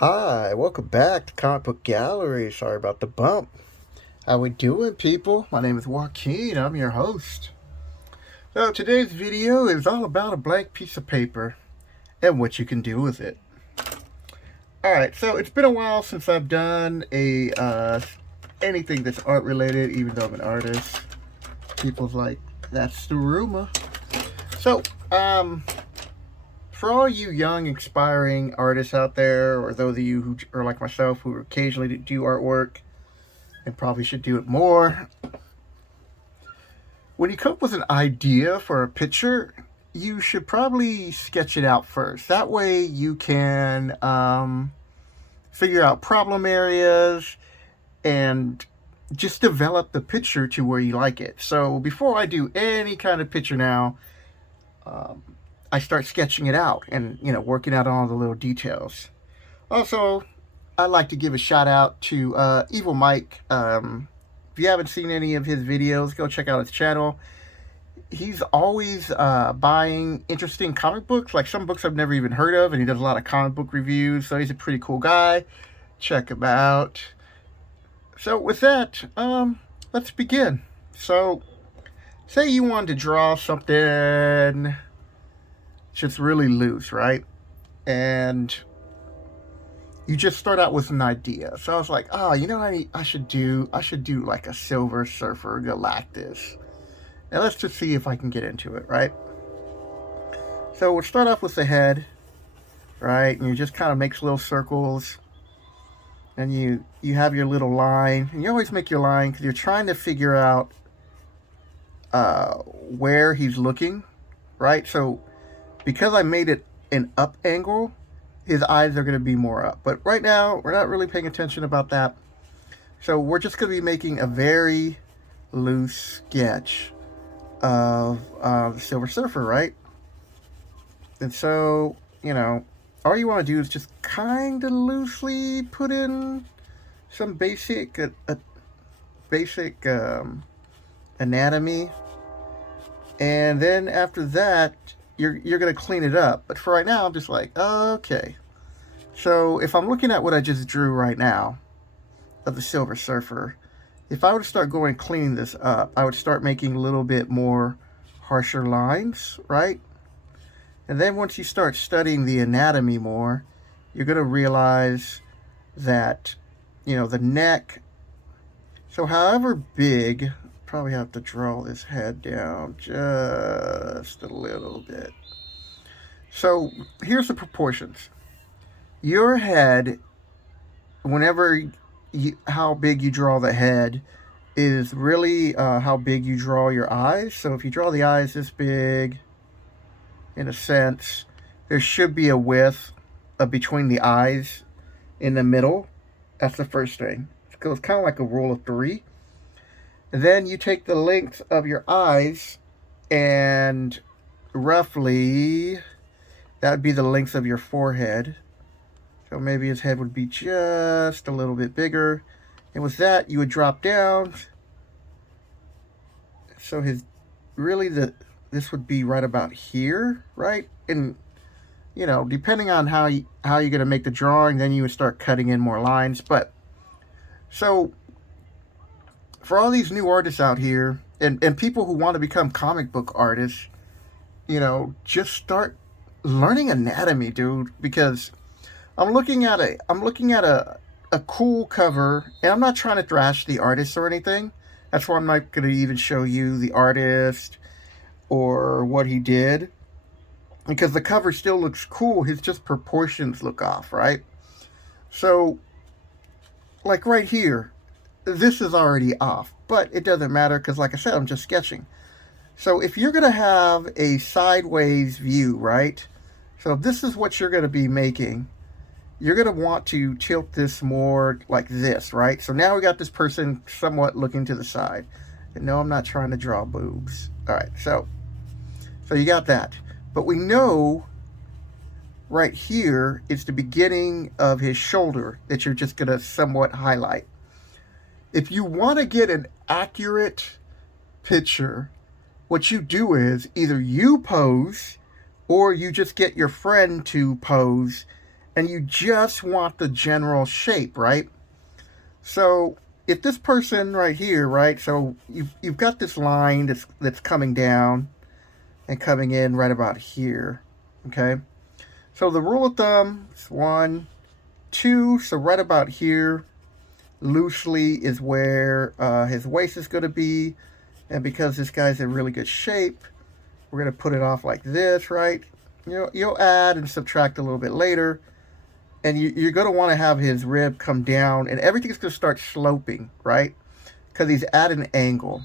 Hi, welcome back to Comic Book Gallery. Sorry about the bump. How we doing, people? My name is Joaquin. I'm your host. So today's video is all about a blank piece of paper and what you can do with it. Alright, so it's been a while since I've done anything that's art related, even though I'm an artist. People's like, that's the rumor. So, for all you young, aspiring artists out there, or those of you who are like myself who occasionally do artwork and probably should do it more, when you come up with an idea for a picture, you should probably sketch it out first. That way you can figure out problem areas and just develop the picture to where you like it. So before I do any kind of picture now, I start sketching it out and, working out all the little details. Also, I'd like to give a shout out to Evil Mike. If you haven't seen any of his videos, go check out his channel. He's always buying interesting comic books, like some books I've never even heard of, and he does a lot of comic book reviews, so he's a pretty cool guy. Check him out. So with that, let's begin. So, say you wanted to draw something just really loose, right? And you just start out with an idea. So I was like, oh, you know what I should do? I should do like a Silver Surfer Galactus. And let's just see if I can get into it, right? So we'll start off with the head, right? And you just kind of make little circles. And you have your little line. And you always make your line because you're trying to figure out where he's looking, right? So because I made it an up angle, his eyes are going to be more up. But right now, we're not really paying attention about that. So we're just going to be making a very loose sketch of the Silver Surfer, right? And so, all you want to do is just kind of loosely put in some basic anatomy. And then after that, you're going to clean it up. But for right now, I'm just like, okay. So if I'm looking at what I just drew right now of the Silver Surfer, if I were to start going cleaning this up, I would start making a little bit more harsher lines, right? And then once you start studying the anatomy more, you're going to realize that, the neck, so however big, probably have to draw this head down just a little bit. So here's the proportions. Your head, whenever how big you draw the head is really how big you draw your eyes. So if you draw the eyes this big, in a sense, there should be a width between the eyes in the middle. That's the first thing. It goes kind of like a rule of three. And then you take the length of your eyes, and roughly that would be the length of your forehead. So maybe his head would be just a little bit bigger. And with that, you would drop down. So this would be right about here, right? And, depending on how you're going to make the drawing, then you would start cutting in more lines. But, so, for all these new artists out here, and people who want to become comic book artists, just start learning anatomy, dude, because I'm looking at a cool cover, and I'm not trying to thrash the artist or anything. That's why I'm not going to even show you the artist or what he did, because the cover still looks cool. His just proportions look off, right? So, like right here, this is already off, but it doesn't matter because, like I said, I'm just sketching. So if you're going to have a sideways view, right? So if this is what you're going to be making, you're going to want to tilt this more like this, right? So now we got this person somewhat looking to the side. And no, I'm not trying to draw boobs. All right, so you got that. But we know right here is the beginning of his shoulder that you're just going to somewhat highlight. If you want to get an accurate picture, what you do is either you pose or you just get your friend to pose, and you just want the general shape, right? So if this person right here, right, so you've got this line that's coming down and coming in right about here, okay? So the rule of thumb is 1, 2, so right about here, loosely is where his waist is going to be. And because this guy's in really good shape, we're going to put it off like this, right? You'll add and subtract a little bit later. And you're going to want to have his rib come down. And everything's going to start sloping, right? Because he's at an angle.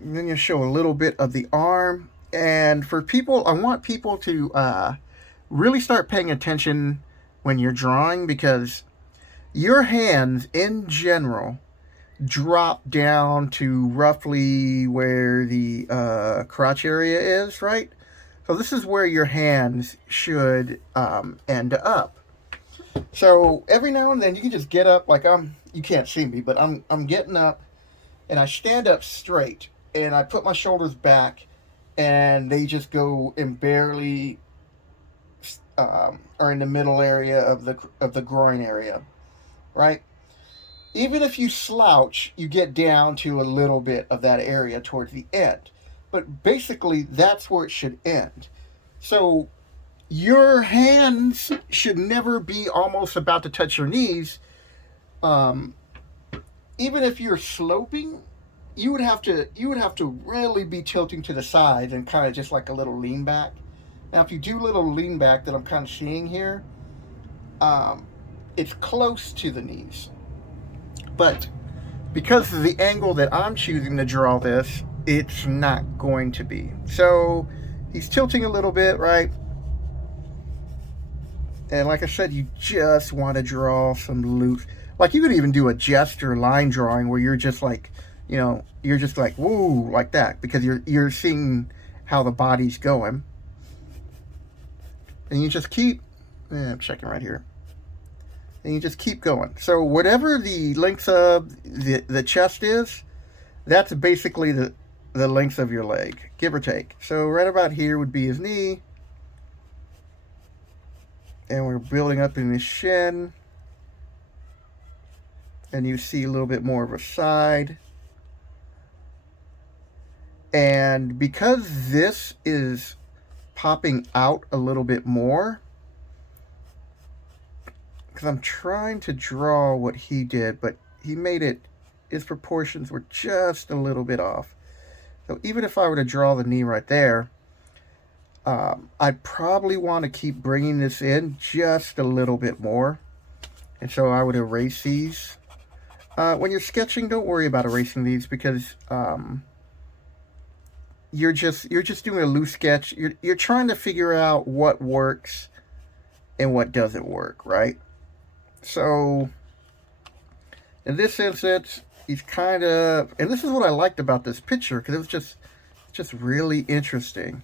And then you show a little bit of the arm. And for people, I want people to really start paying attention when you're drawing, because your hands in general drop down to roughly where the crotch area is, right? So this is where your hands should end up. So every now and then you can just get up, like you can't see me, but I'm getting up, and I stand up straight, and I put my shoulders back, and they just go and barely are in the middle area of the groin area, right? Even if you slouch, you get down to a little bit of that area towards the end. But basically, that's where it should end. So your hands should never be almost about to touch your knees. Even if you're sloping, you would have to really be tilting to the sides and kind of just like a little lean back. Now, if you do a little lean back that I'm kind of seeing here, it's close to the knees. But because of the angle that I'm choosing to draw this, it's not going to be. So he's tilting a little bit, right? And like I said, you just want to draw some loose. Like you could even do a gesture line drawing where you're just like, you're just like, woo, like that, because you're seeing how the body's going. And you just keep, I'm checking right here. And you just keep going. So whatever the length of the chest is, that's basically the length of your leg, give or take. So right about here would be his knee. And we're building up in his shin. And you see a little bit more of a side. And because this is popping out a little bit more, because I'm trying to draw what he did, but he made it, his proportions were just a little bit off. So even if I were to draw the knee right there, I'd probably want to keep bringing this in just a little bit more. And so I would erase these. When you're sketching, don't worry about erasing these, because you're just doing a loose sketch. You're trying to figure out what works and what doesn't work, right? So in this instance, he's kind of, and this is what I liked about this picture, because it was just really interesting.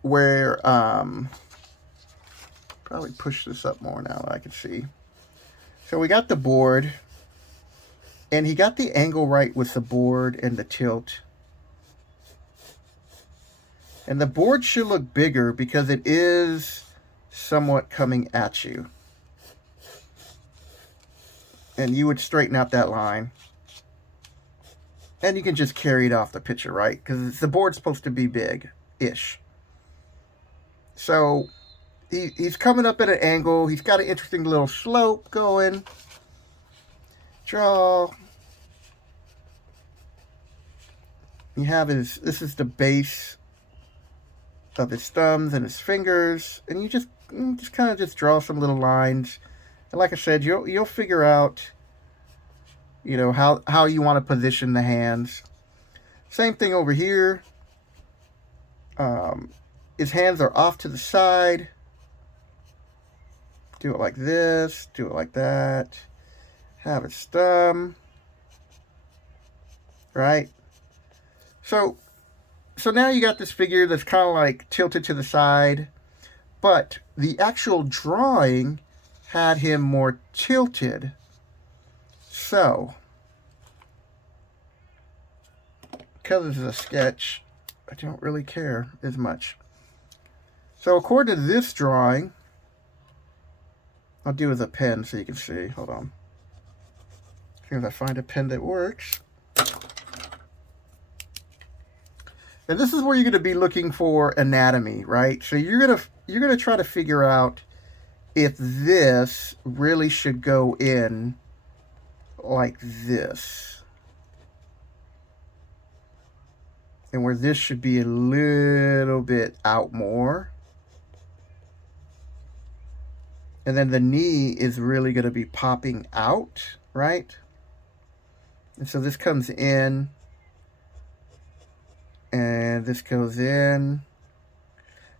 Where probably push this up more now that I can see. So we got the board, and he got the angle right with the board and the tilt. And the board should look bigger because it is somewhat coming at you. And you would straighten out that line. And you can just carry it off the picture, right? Because the board's supposed to be big-ish. So he's coming up at an angle. He's got an interesting little slope going. Draw. You have this is the base of his thumbs and his fingers, and you just kind of just draw some little lines. And like I said, you'll figure out, how you want to position the hands. Same thing over here. His hands are off to the side. Do it like this. Do it like that. Have his thumb. Right? So now you got this figure that's kind of like tilted to the side. But the actual drawing had him more tilted. So, because this is a sketch, I don't really care as much. So according to this drawing, I'll do with a pen so you can see. Hold on. As soon as I find a pen that works. And this is where you're going to be looking for anatomy, right? So you're going to try to figure out if this really should go in like this. And where this should be a little bit out more. And then the knee is really going to be popping out, right? And so this comes in. And this goes in.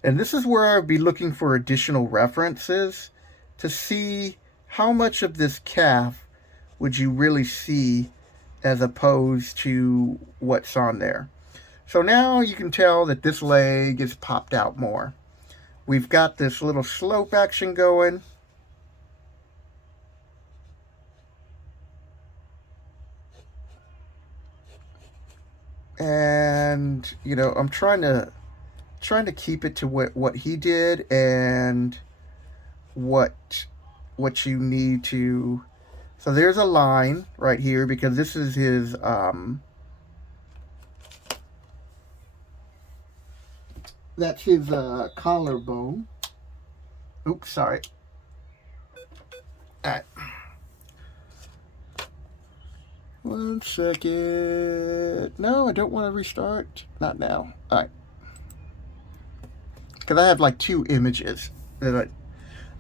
And this is where I'll be looking for additional references to see how much of this calf would you really see as opposed to what's on there. So now you can tell that this leg is popped out more. We've got this little slope action going. And, you know, I'm trying to keep it to what he did and what you need to. So there's a line right here because this is his that's his collarbone. Oops, sorry. All right. 1 second. No, I don't want to restart. Not now. All right. Because I have like 2 images that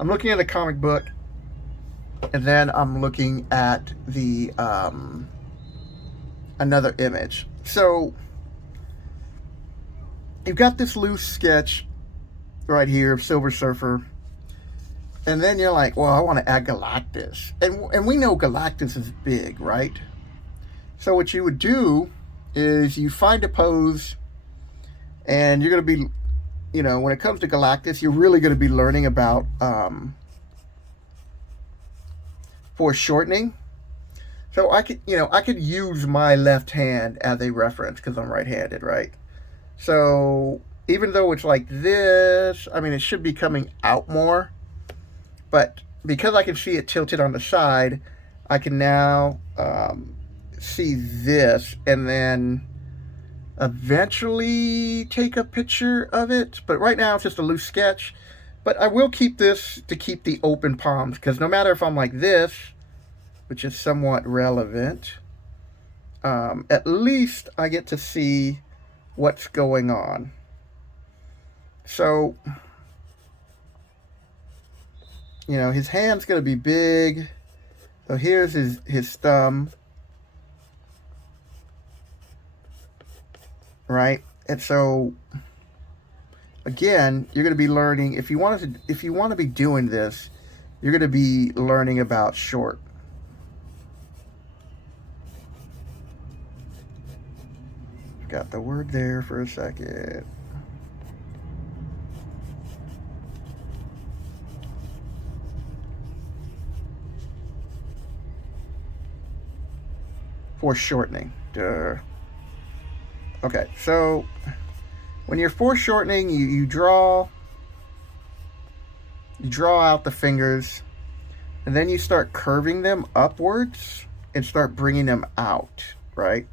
I'm looking at a comic book, and then I'm looking at the another image. So you've got this loose sketch right here of Silver Surfer, and then you're like, well, I want to add Galactus, and we know Galactus is big, right? So what you would do is you find a pose, and you're going to be, you know, when it comes to Galactus, you're really going to be learning about foreshortening. So I could use my left hand as a reference because I'm right-handed, right? So even though it's like this, I mean, it should be coming out more, but because I can see it tilted on the side, I can now see this and then eventually take a picture of it. But right now it's just a loose sketch. But I will keep this to keep the open palms, because no matter if I'm like this, which is somewhat relevant, at least I get to see what's going on. So, you know, his hand's going to be big. So here's his thumb. Right? And so again, you're going to be learning, if you want to be doing this, you're going to be learning about short. Got the word there for a second. Foreshortening. Duh. Okay, so when you're foreshortening, you draw out the fingers, and then you start curving them upwards and start bringing them out, right?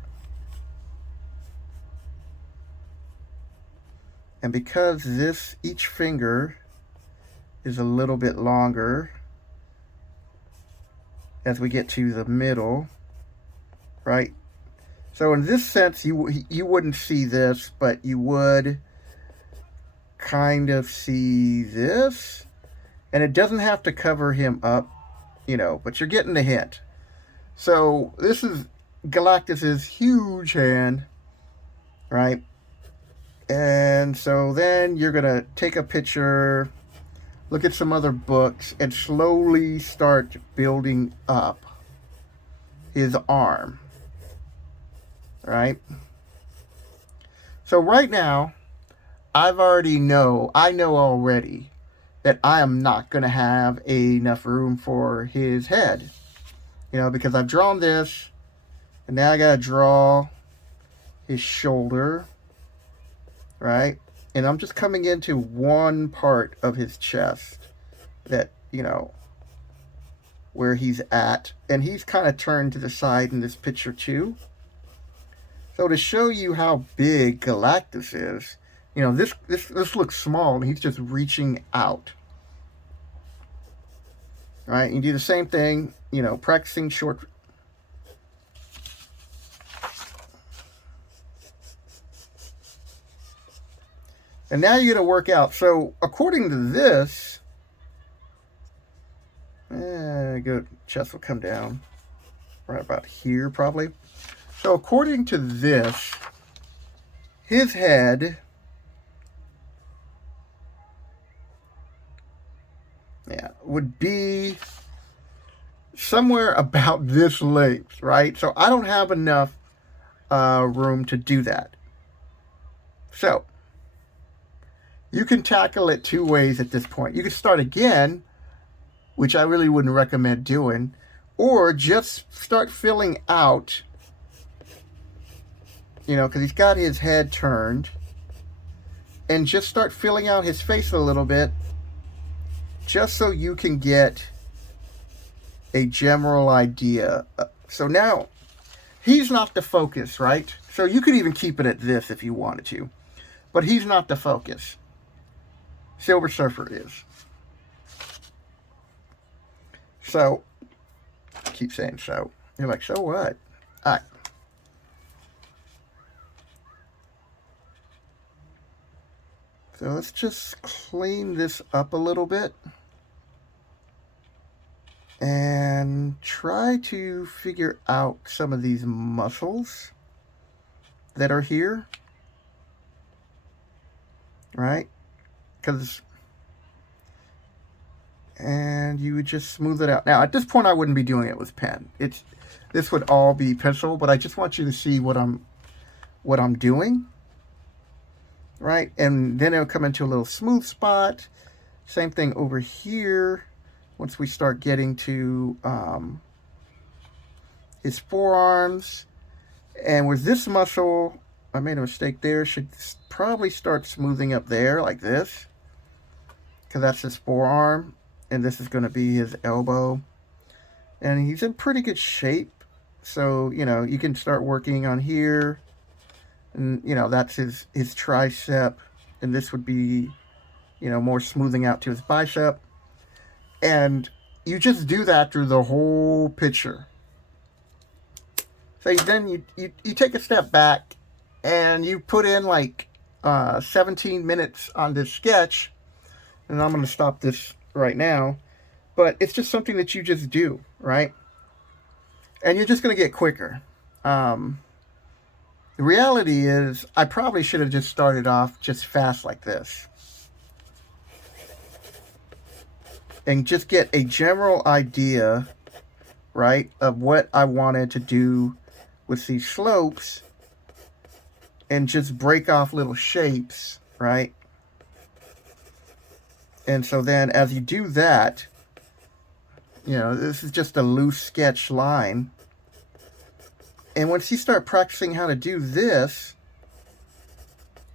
And because each finger is a little bit longer as we get to the middle, right? So in this sense, you wouldn't see this, but you would kind of see this. And it doesn't have to cover him up, you know, but you're getting the hint. So this is Galactus's huge hand, right? And so then you're going to take a picture, look at some other books, and slowly start building up his arm. Right? So right now, I know already that I am not going to have enough room for his head. You know, because I've drawn this, and now I got to draw his shoulder, right? And I'm just coming into one part of his chest that, where he's at. And he's kind of turned to the side in this picture too. So to show you how big Galactus is, this looks small and he's just reaching out. Right? You do the same thing, practicing short. And now you're going to work out. So according to this, good chest will come down right about here probably. So according to this, his head, would be somewhere about this length, right? So I don't have enough room to do that. So you can tackle it two ways at this point. You can start again, which I really wouldn't recommend doing, or just start filling out, because he's got his head turned, and just start filling out his face a little bit, just so you can get a general idea. So now, he's not the focus, right? So you could even keep it at this if you wanted to, but he's not the focus. Silver Surfer is. So, I keep saying so. You're like, so what? All right. So let's just clean this up a little bit. And try to figure out some of these muscles that are here. Right? And you would just smooth it out. Now, at this point, I wouldn't be doing it with pen. This would all be pencil, but I just want you to see what I'm doing. Right? And then it'll come into a little smooth spot. Same thing over here. Once we start getting to his forearms. And with this muscle, I made a mistake there, should probably start smoothing up there like this. Because that's his forearm. And this is going to be his elbow. And he's in pretty good shape. So, you can start working on here. And, that's his tricep. And this would be, more smoothing out to his bicep. And you just do that through the whole picture. So then you take a step back and you put in like 17 minutes on this sketch. And I'm going to stop this right now. But it's just something that you just do, right? And you're just going to get quicker. The reality is, I probably should have just started off just fast like this. And just get a general idea, right, of what I wanted to do with these slopes. And just break off little shapes, right? And so then as you do that, this is just a loose sketch line. And once you start practicing how to do this,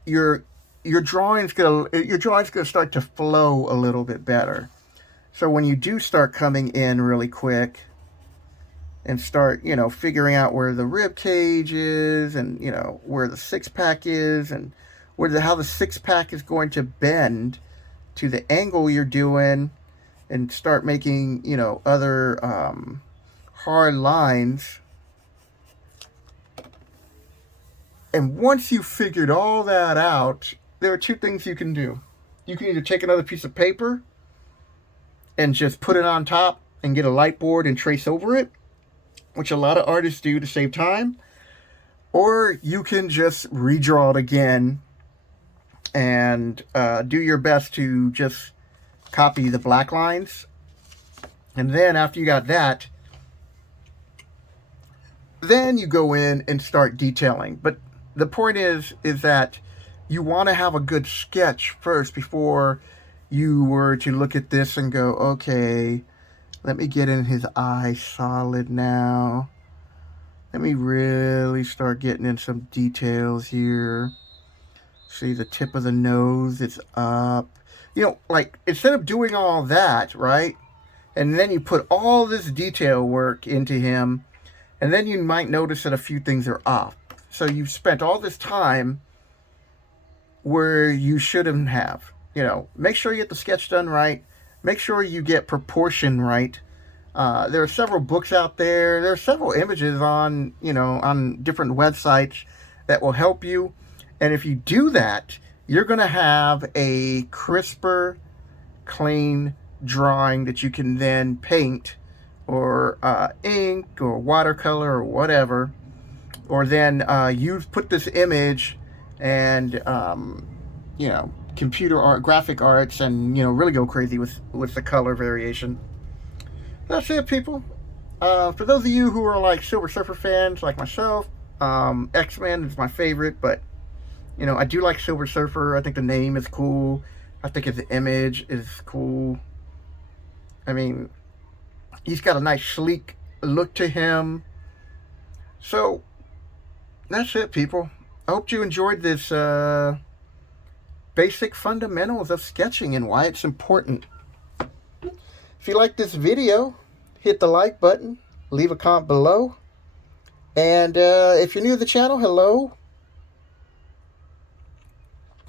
your drawing's gonna start to flow a little bit better. So when you do start coming in really quick and start, figuring out where the rib cage is and, where the six-pack is and how the six-pack is going to bend to the angle you're doing, and start making, other hard lines. And once you've figured all that out, there are two things you can do. You can either take another piece of paper and just put it on top and get a light board and trace over it, which a lot of artists do to save time. Or you can just redraw it again and do your best to just copy the black lines. And then after you got that, then you go in and start detailing. But the point is that you want to have a good sketch first before you were to look at this and go, okay, let me get in his eye solid now. Let me really start getting in some details here. See, the tip of the nose is up. You know, like, instead of doing all that, right? And then you put all this detail work into him, and then you might notice that a few things are off. So you've spent all this time where you shouldn't have. You know, make sure you get the sketch done right. Make sure you get proportion right. There are several books out there. There are several images on, you know, on different websites that will help you. And if you do that, you're going to have a crisper, clean drawing that you can then paint or ink or watercolor or whatever. Or then you put this image and, you know, computer art, graphic arts, and, you know, really go crazy with the color variation. That's it, people. For those of you who are like Silver Surfer fans like myself, X-Men is my favorite, but, you know, I do like Silver Surfer. I think the name is cool. I think his image is cool. I mean, he's got a nice sleek look to him. So, that's it, people. I hope you enjoyed this basic fundamentals of sketching and why it's important. If you like this video, hit the like button, leave a comment below. And if you're new to the channel, hello.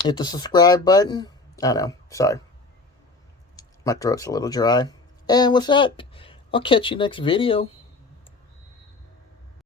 Hit the subscribe button. I know, sorry. My throat's a little dry. And with that, I'll catch you next video.